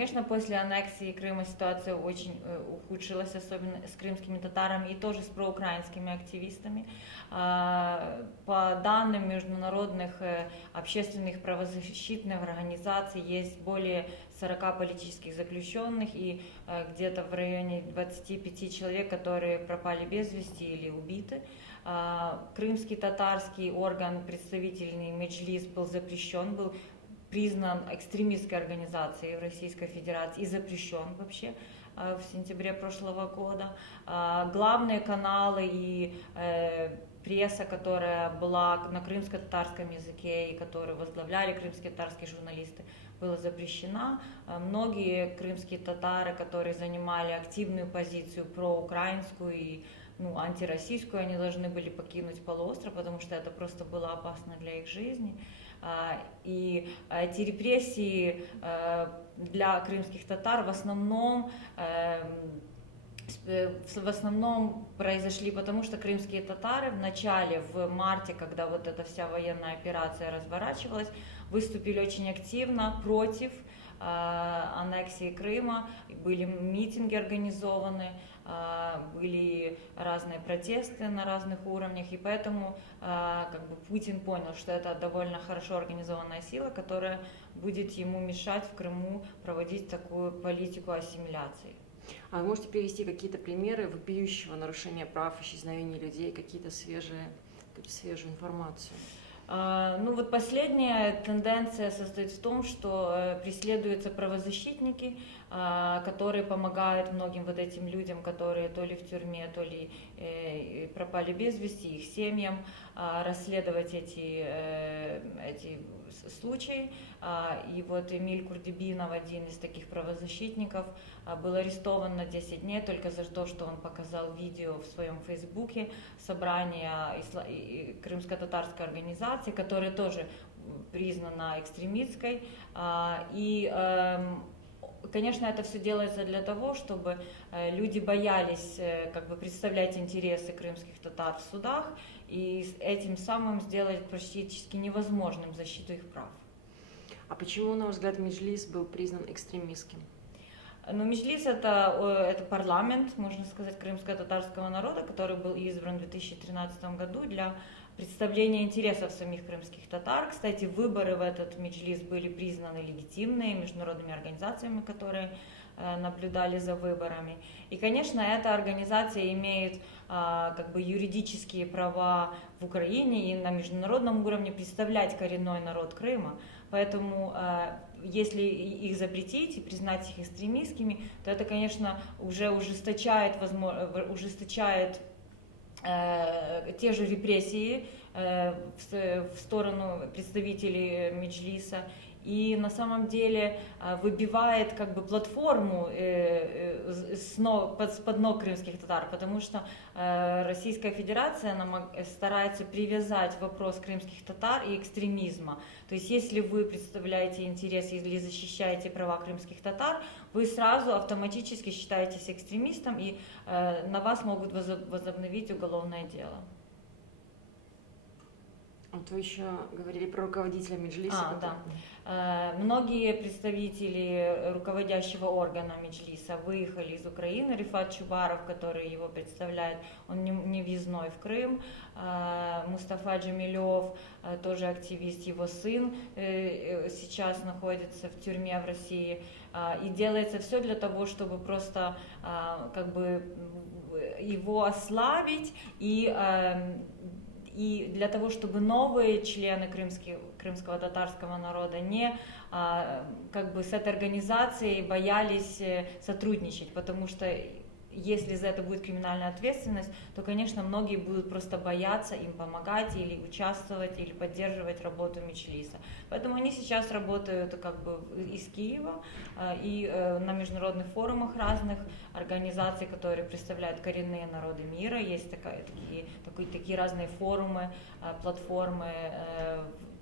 Конечно, после аннексии Крыма ситуация очень ухудшилась, особенно с крымскими татарами и тоже с проукраинскими активистами. По данным международных общественных правозащитных организаций, есть более 40 политических заключенных и где-то в районе 25 человек, которые пропали без вести или убиты. Крымский татарский орган, представительный Меджлис, был запрещен, был признан экстремистской организацией в Российской Федерации и запрещен вообще в сентябре прошлого года. Главные каналы и пресса, которая была на крымско-татарском языке и которую возглавляли крымские татарские журналисты, была запрещена. Многие крымские татары, которые занимали активную позицию проукраинскую и антироссийскую, они должны были покинуть полуостров, потому что это просто было опасно для их жизни. И эти репрессии для крымских татар в основном произошли потому, что крымские татары в начале, в марте, когда вот эта вся военная операция разворачивалась, выступили очень активно против аннексии Крыма, были митинги организованы, были разные протесты на разных уровнях, и поэтому Путин понял, что это довольно хорошо организованная сила, которая будет ему мешать в Крыму проводить такую политику ассимиляции. А вы можете привести какие-то примеры вопиющего нарушения прав, исчезновения людей, какую-то свежую информацию? Последняя тенденция состоит в том, что преследуются правозащитники, которые помогают многим вот этим людям, которые то ли в тюрьме, то ли пропали без вести, их семьям, расследовать эти случаи. И вот Эмиль Курдибинов, один из таких правозащитников, был арестован на 10 дней только за то, что он показал видео в своем фейсбуке собрания крымско-татарской организации, которая тоже признана экстремистской. Конечно, это все делается для того, чтобы люди боялись представлять интересы крымских татар в судах и этим самым сделать практически невозможным защиту их прав. А почему, на ваш взгляд, Меджлис был признан экстремистским? Меджлис это парламент, можно сказать, крымско-татарского народа, который был избран в 2013 году для представления интересов самих крымских татар. Кстати, выборы в этот Меджлис были признаны легитимными международными организациями, которые наблюдали за выборами. И, конечно, эта организация имеет юридические права в Украине и на международном уровне представлять коренной народ Крыма. Поэтому, если их запретить и признать их экстремистскими, то это, конечно, уже ужесточает те же репрессии в сторону представителей Меджлиса и на самом деле выбивает платформу с-под ног крымских татар, потому что Российская Федерация старается привязать вопрос крымских татар и экстремизма. То есть если вы представляете интересы или защищаете права крымских татар, вы сразу автоматически считаетесь экстремистом и на вас могут возобновить уголовное дело. Вот вы еще говорили про руководителя Меджлиса. Да. Многие представители руководящего органа Меджлиса выехали из Украины. Рифат Чубаров, который его представляет, он не въездной в Крым. Мустафа Джамилев, тоже активист, его сын сейчас находится в тюрьме в России. И делается все для того, чтобы просто его ослабить и для того, чтобы новые члены крымского татарского народа не с этой организацией боялись сотрудничать, потому что если за это будет криминальная ответственность, то, конечно, многие будут просто бояться им помогать или участвовать, или поддерживать работу Меджлиса. Поэтому они сейчас работают из Киева и на международных форумах разных организаций, которые представляют коренные народы мира. Есть такие разные форумы, платформы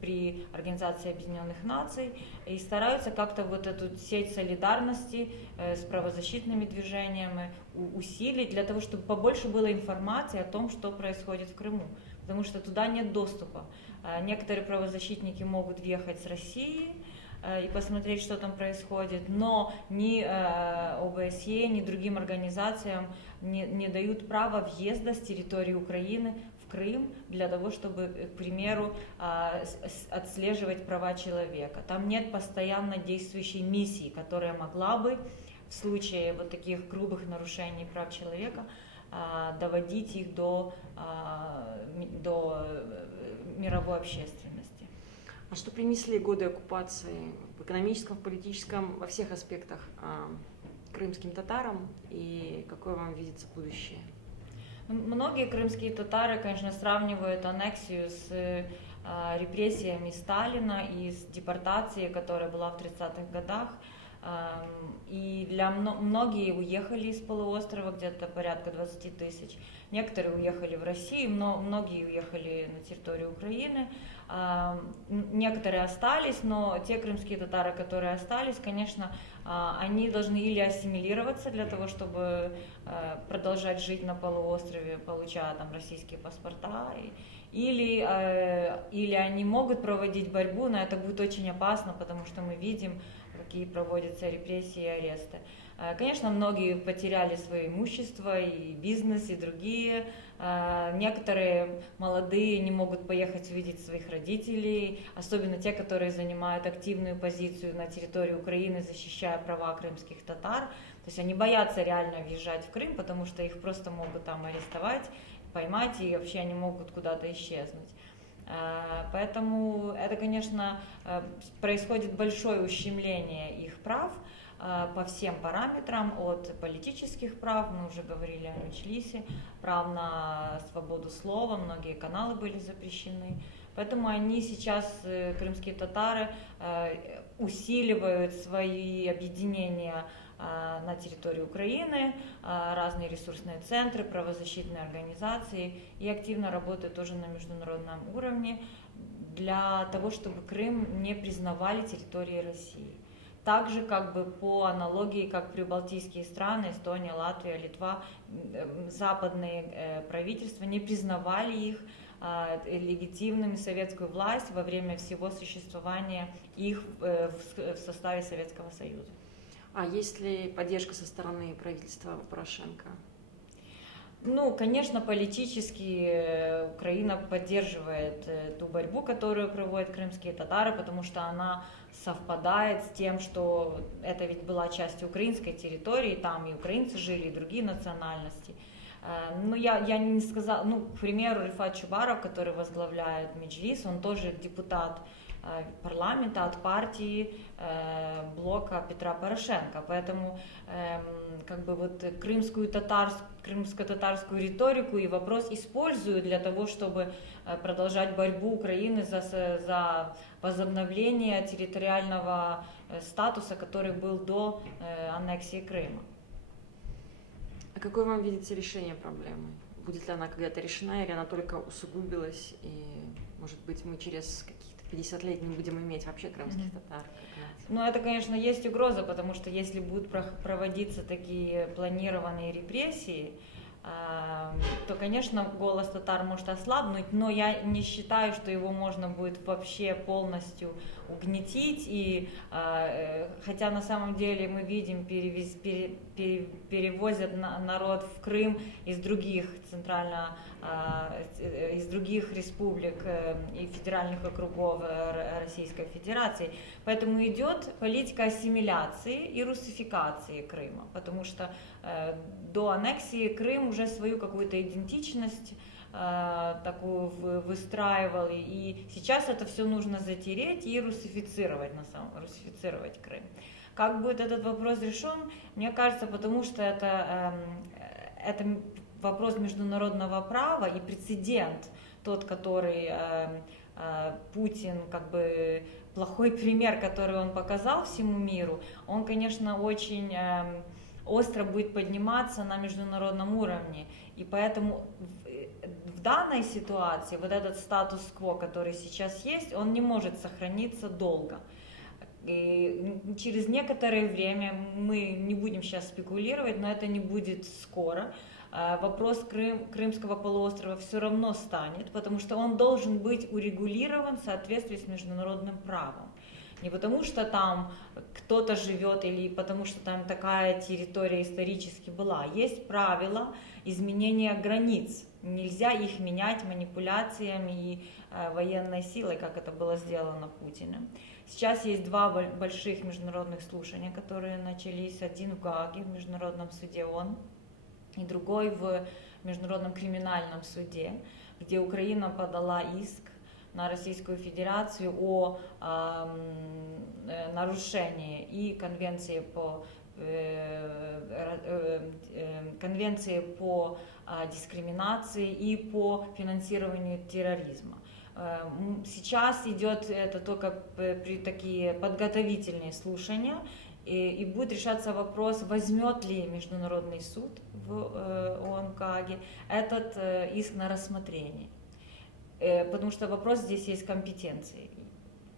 при Организации Объединенных Наций и стараются как-то вот эту сеть солидарности с правозащитными движениями усилить для того, чтобы побольше было информации о том, что происходит в Крыму, потому что туда нет доступа. Некоторые правозащитники могут въехать с России, и посмотреть, что там происходит, но ни ОБСЕ, ни другим организациям не дают права въезда с территории Украины в Крым для того, чтобы, к примеру, отслеживать права человека. Там нет постоянно действующей миссии, которая могла бы в случае вот таких грубых нарушений прав человека доводить их до мировой общественности. А что принесли годы оккупации в экономическом, в политическом, во всех аспектах крымским татарам, и какое вам видится будущее? Многие крымские татары, конечно, сравнивают аннексию с репрессиями Сталина и с депортацией, которая была в 30-х годах. И многие уехали из полуострова, где-то порядка 20 тысяч. Некоторые уехали в Россию, но многие уехали на территорию Украины. Некоторые остались, но те крымские татары, которые остались, конечно, они должны или ассимилироваться для того, чтобы продолжать жить на полуострове, получая там российские паспорта, или они могут проводить борьбу, но это будет очень опасно, потому что мы видим, какие проводятся репрессии и аресты. Конечно, многие потеряли свое имущество, и бизнес, и другие. Некоторые молодые не могут поехать увидеть своих родителей, особенно те, которые занимают активную позицию на территории Украины, защищая права крымских татар. То есть они боятся реально въезжать в Крым, потому что их просто могут там арестовать, поймать, и вообще они могут куда-то исчезнуть. Поэтому это, конечно, происходит большое ущемление их прав по всем параметрам, от политических прав, мы уже говорили о Меджлисе, прав на свободу слова, многие каналы были запрещены. Поэтому они сейчас, крымские татары, усиливают свои объединения на территории Украины, разные ресурсные центры, правозащитные организации, и активно работают тоже на международном уровне для того, чтобы Крым не признавали территорией России. Также как бы по аналогии, как прибалтийские страны, Эстония, Латвия, Литва, западные правительства не признавали их легитимными советскую власть во время всего существования их в составе Советского Союза. А есть ли поддержка со правительства Порошенко? Ну, конечно, политически Украина поддерживает ту борьбу, которую проводят крымские татары, потому что она совпадает с тем, что это ведь была часть украинской территории, там и украинцы жили, и другие национальности. Ну, я не сказала, ну, к примеру, Рифат Чубаров, который возглавляет Меджлис, он тоже депутат парламента от партии блока Петра Порошенко, поэтому как бы вот крымско-татарскую риторику и вопрос используют для того, чтобы продолжать борьбу Украины за возобновление территориального статуса, который был до аннексии Крыма. А какое вам видится решение проблемы? Будет ли она когда-то решена, или она только усугубилась, и, может быть, мы через какие-то 50 лет не будем иметь вообще крымских татар? Ну, это, конечно, есть угроза, потому что если будут проводиться такие планированные репрессии, то, конечно, голос татар может ослабнуть, но я не считаю, что его можно будет вообще полностью угнетить. И хотя на самом деле мы видим, перевозят народ в Крым из других из других республик и федеральных округов Российской Федерации. Поэтому идет политика ассимиляции и русификации Крыма, потому что до аннексии Крым уже свою какую-то идентичность такую выстраивал, и сейчас это все нужно затереть и русифицировать Крым. Как будет этот вопрос решен? Мне кажется, потому что это вопрос международного права и прецедент, тот, который Путин, как бы плохой пример, который он показал всему миру, он, конечно, очень остро будет подниматься на международном уровне. И поэтому в данной ситуации вот этот статус-кво, который сейчас есть, он не может сохраниться долго. И через некоторое время, мы не будем сейчас спекулировать, но это не будет скоро, вопрос Крымского полуострова все равно станет, потому что он должен быть урегулирован в соответствии с международным правом. Не потому что там кто-то живет или потому что там такая территория исторически была. Есть правила изменения границ. Нельзя их менять манипуляциями и военной силой, как это было сделано Путиным. Сейчас есть два больших международных слушания, которые начались. Один в Гааге, в Международном суде ООН, и другой в Международном криминальном суде, где Украина подала иск на Российскую Федерацию о нарушении и Конвенции по дискриминации и по финансированию терроризма. Сейчас идет это только при такие подготовительные слушания, и будет решаться вопрос, возьмет ли Международный суд в ООН в Гааге этот иск на рассмотрение. Потому что вопрос здесь есть компетенции.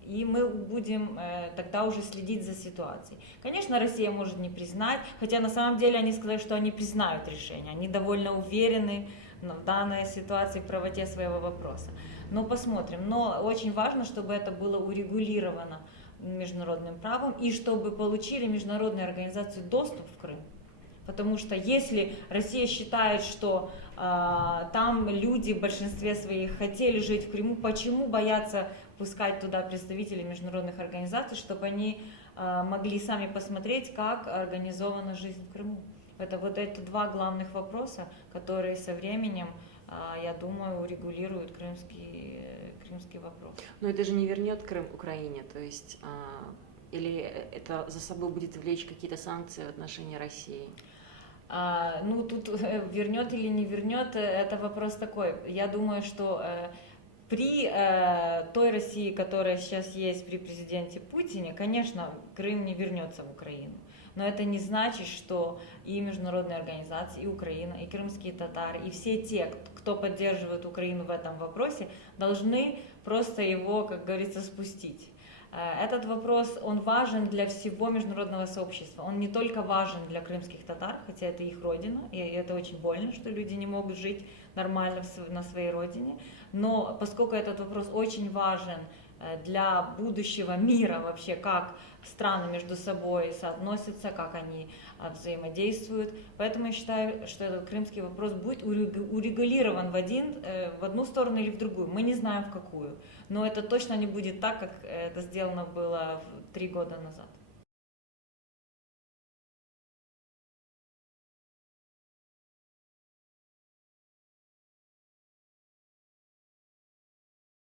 И мы будем тогда уже следить за ситуацией. Конечно, Россия может не признать, хотя на самом деле они сказали, что они признают решение. Они довольно уверены в данной ситуации в правоте своего вопроса. Но посмотрим. Но очень важно, чтобы это было урегулировано международным правом и чтобы получили международные организации доступ в Крым. Потому что если Россия считает, что там люди в большинстве своих хотели жить в Крыму, почему боятся пускать туда представителей международных организаций, чтобы они могли сами посмотреть, как организована жизнь в Крыму? Это вот эти два главных вопроса, которые со временем, я думаю, урегулируют крымский вопрос. Но это же не вернет Крым Украине, то есть или это за собой будет влечь какие-то санкции в отношении России? Ну, тут вернет или не вернет, это вопрос такой. Я думаю, что при той России, которая сейчас есть при президенте Путине, конечно, Крым не вернется в Украину. Но это не значит, что и международные организации, и Украина, и крымские татары, и все те, кто поддерживает Украину в этом вопросе, должны просто его, как говорится, спустить. Этот вопрос, он важен для всего международного сообщества. Он не только важен для крымских татар, хотя это их родина, и это очень больно, что люди не могут жить нормально на своей родине. Но поскольку этот вопрос очень важен для будущего мира вообще, как страны между собой соотносятся, как они взаимодействуют. Поэтому я считаю, что этот крымский вопрос будет урегулирован в одну сторону или в другую. Мы не знаем в какую. Но это точно не будет так, как это сделано было 3 года назад.